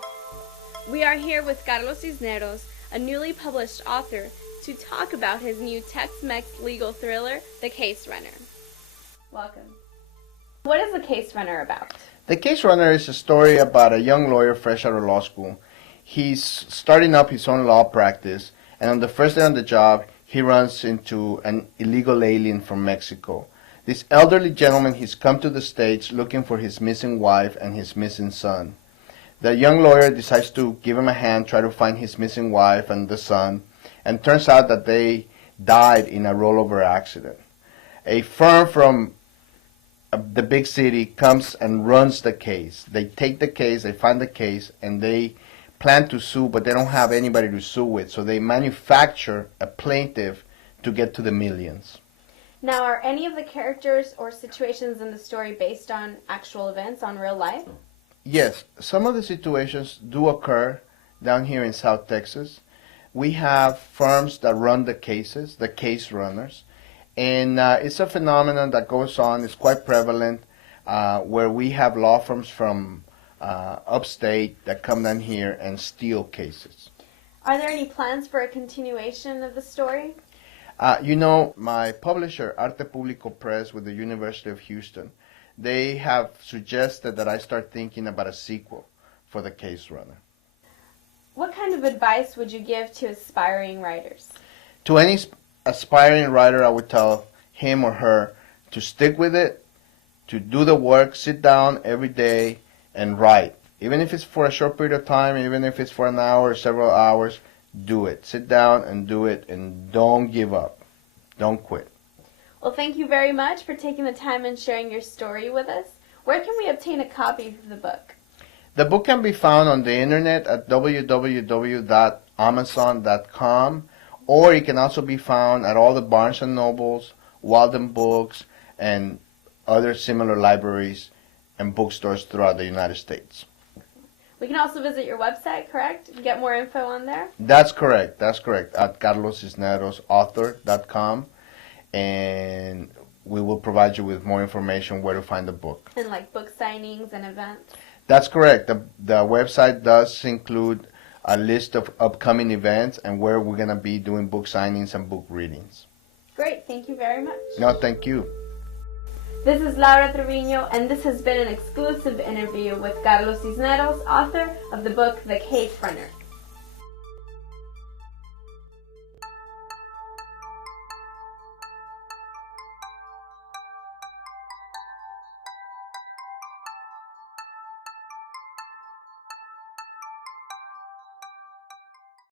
We are here with Carlos Cisneros, a newly published author, to talk about his new Tex-Mex legal thriller, The Case Runner. Welcome. What is The Case Runner about? The Case Runner is a story about a young lawyer fresh out of law school. He's starting up his own law practice, and on the first day on the job, he runs into an illegal alien from Mexico. This elderly gentleman, he's come to the States looking for his missing wife and his missing son. The young lawyer decides to give him a hand, try to find his missing wife and the son, and turns out that they died in a rollover accident. A firm from the big city comes and runs the case. They take the case, they find the case, and they plan to sue, but they don't have anybody to sue with, so they manufacture a plaintiff to get to the millions. Now, are any of the characters or situations in the story based on actual events, on real life? Yes, some of the situations do occur down here in South Texas. We have firms that run the cases, the case runners, and it's a phenomenon that goes on. It's quite prevalent where we have law firms from upstate that come down here and steal cases. Are there any plans for a continuation of the story? My publisher, Arte Público Press with the University of Houston, they have suggested that I start thinking about a sequel for The Case Runner. What kind of advice would you give to aspiring writers? To any aspiring writer, I would tell him or her to stick with it, to do the work, sit down every day and write. Even if it's for a short period of time, even if it's for an hour or several hours, do it. Sit down and do it, and don't give up. Don't quit. Well, thank you very much for taking the time and sharing your story with us. Where can we obtain a copy of the book? The book can be found on the internet at www.amazon.com, or it can also be found at all the Barnes & Nobles, Walden Books, and other similar libraries and bookstores throughout the United States. We can also visit your website, correct? And get more info on there? That's correct. That's correct. At carloscisnerosauthor.com, and we will provide you with more information where to find the book. And like book signings and events? That's correct. The website does include a list of upcoming events and where we're going to be doing book signings and book readings. Great. Thank you very much. No, thank you. This is Laura Trevino, and this has been an exclusive interview with Carlos Cisneros, author of the book The Case Runner.